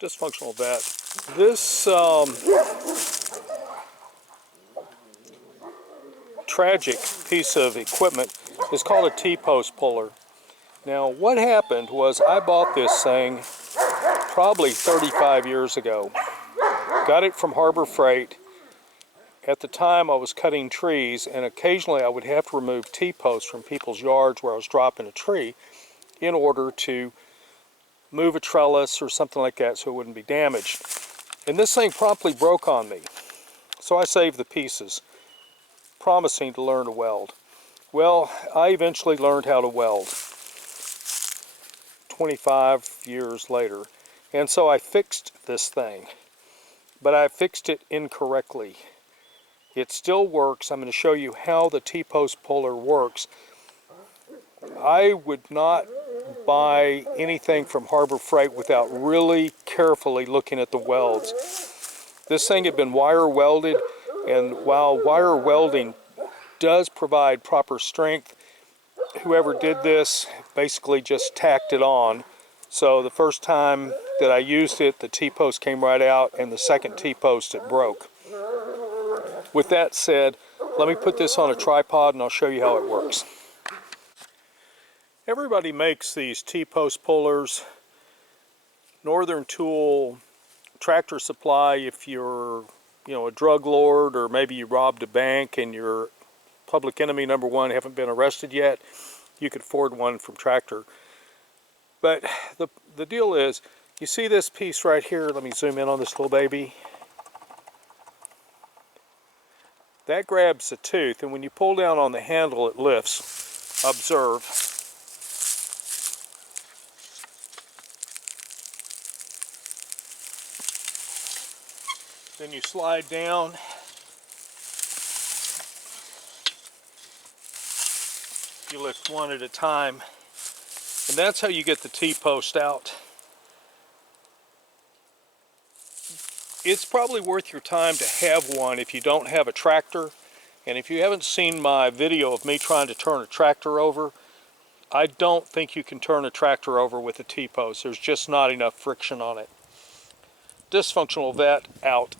Dysfunctional vet. This tragic piece of equipment is called a T-post puller. Now what happened was I bought this thing probably 35 years ago. Got it from Harbor Freight. At the time I was cutting trees, and occasionally I would have to remove T-posts from people's yards where I was dropping a tree in order to move a trellis or something like that so it wouldn't be damaged. And this thing promptly broke on me. So I saved the pieces, promising to learn to weld. Well, I eventually learned how to weld 25 years later. And so I fixed this thing, but I fixed it incorrectly. It still works. I'm going to show you how the T-post puller works. I would not buy anything from Harbor Freight without really carefully looking at the welds. This thing had been wire welded, and while wire welding does provide proper strength, whoever did this basically just tacked it on. So the first time that I used it, the T-post came right out, and the second T-post it broke. With that said, let me put this on a tripod and I'll show you how it works. Everybody makes these T-post pullers. Northern Tool, Tractor Supply, if you're a drug lord, or maybe you robbed a bank and you're public enemy number one, haven't been arrested yet, you could afford one from Tractor. But the deal is, you see this piece right here, let me zoom in on this little baby. That grabs the tooth, and when you pull down on the handle it lifts. Observe. Then you slide down. You lift one at a time. And that's how you get the T-post out. It's probably worth your time to have one if you don't have a tractor. And if you haven't seen my video of me trying to turn a tractor over, I don't think you can turn a tractor over with a T-post. There's just not enough friction on it. Dysfunctional vet out.